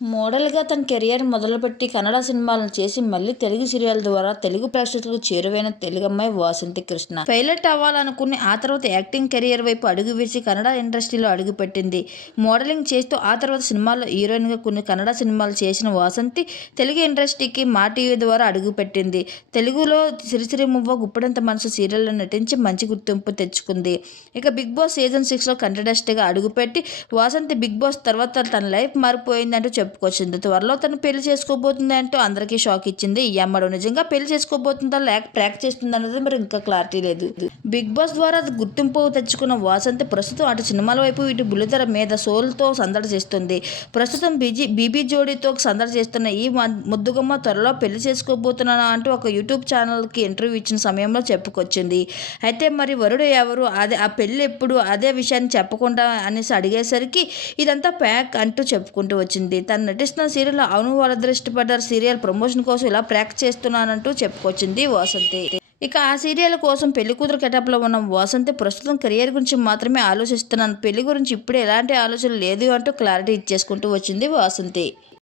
మోడల్గా తన కెరియర్ మొదలుపెట్టి కన్నడ సినిమాలను చేసి మళ్ళీ తెలుగు సీరియల్ ద్వారా తెలుగు ప్రేక్షకులకు చేరువైన తెలుగమ్మాయి వాసంతి కృష్ణ. పైలట్ అవ్వాలనుకుని ఆ తర్వాత యాక్టింగ్ కెరియర్ వైపు అడుగు వేసి కన్నడ ఇండస్ట్రీలో అడుగుపెట్టింది. మోడలింగ్ చేస్తూ ఆ తర్వాత సినిమాల్లో హీరోయిన్గా కొన్ని కన్నడ సినిమాలు చేసిన వాసంతి తెలుగు ఇండస్ట్రీకి మా టీవీ ద్వారా అడుగుపెట్టింది. తెలుగులో సిరిసిరి మువ్వ గుప్పడంత మనసు సీరియల్లో నటించి మంచి గుర్తింపు తెచ్చుకుంది. ఇక బిగ్ బాస్ సీజన్ సిక్స్లో కంటెస్ట్గా అడుగుపెట్టి వాసంతి బిగ్ బాస్ తర్వాత తన లైఫ్ మారిపోయిందంటూ చెప్పుకొచ్చింది. త్వరలో తను పెళ్ళి చేసుకోబోతుంది అంటూ అందరికీ షాక్ ఇచ్చింది. ఈ అమ్మడు నిజంగా పెళ్ళి చేసుకోబోతుందా లేక ట్రాక్ చేస్తుంది అన్నది మరి ఇంకా క్లారిటీ లేదు. బిగ్ బాస్ ద్వారా గుర్తింపు తెచ్చుకున్న వాసంతి ప్రస్తుతం అటు సినిమాల వైపు ఇటు బుల్లితెర మీద సోల్తో సందడి చేస్తుంది. ప్రస్తుతం బీజీ బీబీ జోడీతో సందడి చేస్తున్న ఈ ముద్దుగమ్మ త్వరలో పెళ్ళి చేసుకోబోతున్నాను అంటూ ఒక యూట్యూబ్ ఛానల్కి ఇంటర్వ్యూ ఇచ్చిన సమయంలో చెప్పుకొచ్చింది. అయితే మరి వరుడు ఎవరు? అదే ఆ పెళ్ళి ఎప్పుడు? అదే విషయాన్ని చెప్పకుండా అనేసి అడిగేసరికి ఇదంతా ప్యాక్ అంటూ చెప్పుకుంటూ వచ్చింది. తన నటిస్తున్న సీరియల్ అవును వాళ్ళ దృష్టి పడ్డారు. సీరియల్ ప్రమోషన్ కోసం ఇలా ప్రాక్ చేస్తున్నానంటూ చెప్పుకొచ్చింది వాసంతి. ఇక ఆ సీరియల్ కోసం పెళ్ళి కూతురు గెటప్లో ఉన్న వాసంతి ప్రస్తుతం కెరియర్ గురించి మాత్రమే ఆలోచిస్తున్నాను. పెళ్ళి గురించి ఇప్పుడే ఎలాంటి ఆలోచన లేదు అంటూ క్లారిటీ ఇచ్చేసుకుంటూ వచ్చింది వాసంతి.